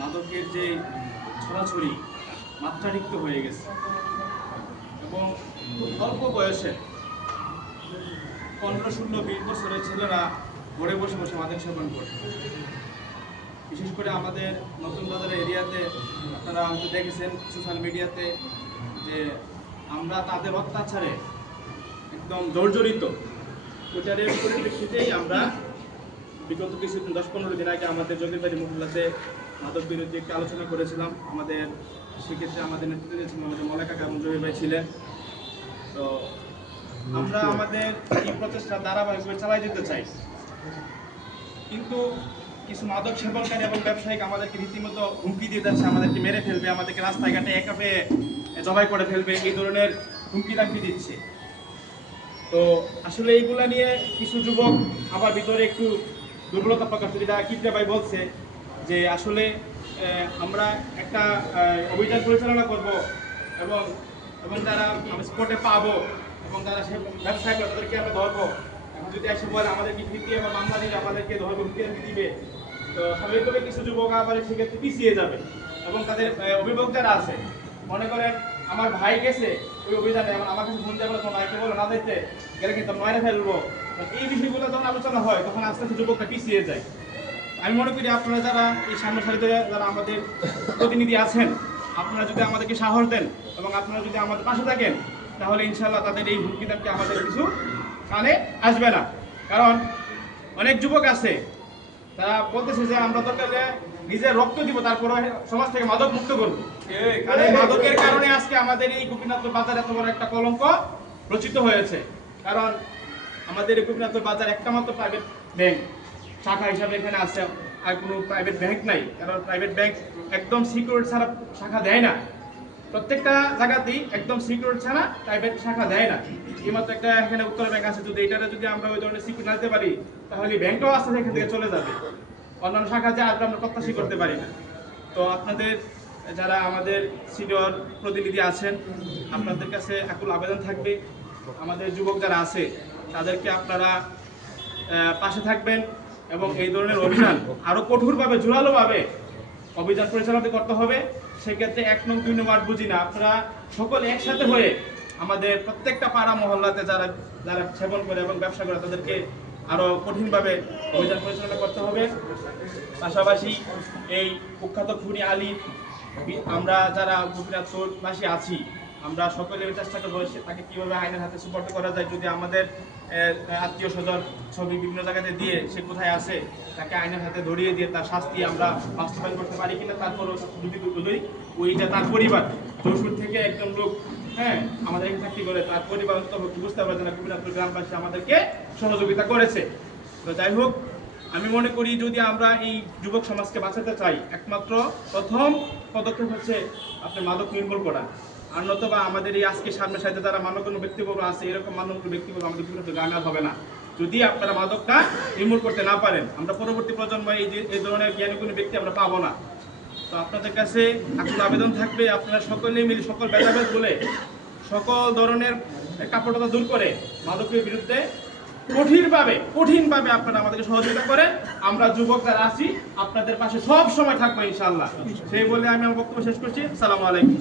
মাদকের যে ছড়াছড়ি মাত্রাতিরিক্ত হয়ে গেছে এবং অল্প বয়সে 15-16-20 বছরের ছেলেরা ঘরে বসে বসে মাদক সেবন করে। বিশেষ করে আমাদের নতুন বাজার এরিয়াতে আপনারা হয়তো দেখেছেন সোশ্যাল মিডিয়াতে যে আমরা তাদের অত্যাচারে একদম জর্জরিত। ওইটার পরিপ্রেক্ষিতেই আমরা বিগত কিছুদিন 10-15 দিন আগে আমাদের জগিরবাড়ি মহল্লাতে মাদক বিরোধী একটি আলোচনা করেছিলাম। আমাদের সেক্ষেত্রে আমাদের নেতৃত্বে ছিলেন আমাদের মলা কাকা এবং জহির ভাই ছিলেন। তো আমরা আমাদের এই প্রচেষ্টা ধারাবাহিকভাবে চালাই যেতে চাই, কিন্তু কিছু মাদক সেবনকারী এবং ব্যবসায়িক আমাদেরকে রীতিমতো হুমকি দিয়ে যাচ্ছে, আমাদেরকে মেরে ফেলবে, আমাদেরকে রাস্তাঘাটে একা পেয়ে জবাই করে ফেলবে, এই ধরনের হুমকি দামকি দিচ্ছে। তো আসলে এইগুলা নিয়ে কিছু যুবক আবার ভিতরে একটু দুর্বলতা প্রকাশ করে, যারা কিপটা ভাই বলছে যে আসলে আমরা একটা অভিযান পরিচালনা করব এবং এবং তারা আমি স্পটে পাবো এবং তারা সে ব্যবসায় করে তাদেরকে আমরা ধরবো। এখন যদি এসে বলে আমাদেরকে ফিরিয়ে বা মামলা দিলে আমাদেরকে ধরবো, হুমকি দিবে, তো স্বাভাবিকভাবে কিছু যুবক আবার সেক্ষেত্রে পিছিয়ে যাবে এবং তাদের অভিভাবক যারা আছে মনে করেন আমার ভাই গেছে ওই অভিযানে, আমার কাছে ফোন দিয়ে বলে তোমার ভাইকে বলো না দিতে গেলে কিন্তু মায়েরা ফেলবো। এই বিষয়গুলো যখন আলোচনা হয় তখন আস্তে আস্তে যুবকরা পিছিয়ে যায়। আমি মনে করি আপনারা যারা এই সামনের সারিতে যারা আমাদের প্রতিনিধি আছেন, আপনারা যদি আমাদেরকে সাহস দেন এবং আপনারা যদি আমাদের পাশে থাকেন, তাহলে ইনশাল্লাহ তাদের এই হুমকি দামকে আমাদের কিছু কানে আসবে না। কারণ অনেক যুবক আছে তারা বলতেছে যে আমরা দরকার নিজের রক্ত দিব, তারপরে সমাজ থেকে মাদক মুক্ত করবো। কারণ এই মাদকের কারণে আজকে আমাদের এই গোপীনাথপুর বাজার এত বড় একটা কলঙ্ক রচিত হয়েছে। কারণ আমাদের এই গোপীনাথপুর বাজার একটা মাত্র প্রাইভেট ব্যাংক শাখা হিসাবে এখানে আছে, আর কোনো প্রাইভেট ব্যাংক নাই। কারণ প্রাইভেট ব্যাংক একদম সিকিউরিটি ছাড়া শাখা দেয় না, প্রত্যেকটা জায়গাতেই একদম সিকিউরিটি ছাড়া প্রাইভেট শাখা দেয় না। এইমাত্র একটা এখানে উত্তর ব্যাংক আছে, যদি এটাতে যদি আমরা ওই ধরনের সিকিউরিটি না দিতে পারি তাহলে ব্যাংকটাও আস্তে এখান থেকে চলে যাবে, অন্যান্য শাখা যে আসবে আমরা প্রত্যাশা করতে পারি না। তো আপনাদের যারা আমাদের সিনিয়র প্রতিনিধি আছেন, আপনাদের কাছে আকুল আবেদন থাকবে, আমাদের যুবক যারা আছে তাদেরকে আপনারা পাশে থাকবেন এবং এই ধরনের অভিযান আরো কঠোরভাবে জোরালোভাবে অভিযান পরিচালনা করতে হবে। সেক্ষেত্রে 1 নং 2 নং ওয়ার্ড বুঝি না, আপনারা সকলে একসাথে হয়ে আমাদের প্রত্যেকটা পাড়া মহল্লাতে যারা যারা সেবন করে এবং ব্যবসা করে তাদেরকে আরো কঠিনভাবে অভিযান পরিচালনা করতে হবে। পাশাপাশি এই কুখ্যাত খুনি আলী, আমরা যারা গোপীনাথপুরবাসী আছি আমরা সকলে চেষ্টা করবো তাকে কিভাবে আইনের হাতে সুপর্দ করা যায়। যদি আমাদের আত্মীয় স্বজন ছবি বিভিন্ন জায়গাতে দিয়ে সে কোথায় আছে তাকে আইনের হাতে ধরিয়ে দিয়ে তার শাস্তি আমরা বাস্তবায়ন করতে পারি কিনা। তারপরও যদি ওইটা তার পরিবার যশোর থেকে একজন লোক আমাদের এখানে চাকরি করে, তার পরিবার বুঝতে পারছে না গোপীনাথপুর গ্রামবাসী আমাদেরকে সহযোগিতা করেছে। তো যাই হোক, আমি মনে করি যদি আমরা এই যুবক সমাজকে বাঁচাতে চাই, একমাত্র প্রথম পদক্ষেপ হচ্ছে আপনার মাদক নির্মূল করা। আর নতুবা আমাদের এই আজকে সামনের সাথে যারা মানবগণ্য ব্যক্তিবর্গ আছে, এরকম মানবগণ্য ব্যক্তিবর্গ আমাদের বিভিন্ন গান হবে না যদি আপনারা মাদকটা নির্মূল করতে না পারেন। আমরা পরবর্তী প্রজন্ম এই ধরনের জ্ঞানীগুণী ব্যক্তি আমরা পাবো না। তো আপনাদের কাছে আকুল আবেদন থাকবে, আপনারা সকলে মিলে সকল ভেদাভেদ বলে সকল ধরনের কাপড়তা দূর করে মাদকের বিরুদ্ধে কঠিনভাবে আপনারা আমাদেরকে সহযোগিতা করেন। আমরা যুবক যারা আছি আপনাদের পাশে সব সময় থাকবো ইনশাআল্লাহ। সেই বলে আমি আমার বক্তব্য শেষ করছি। আসসালামু আলাইকুম।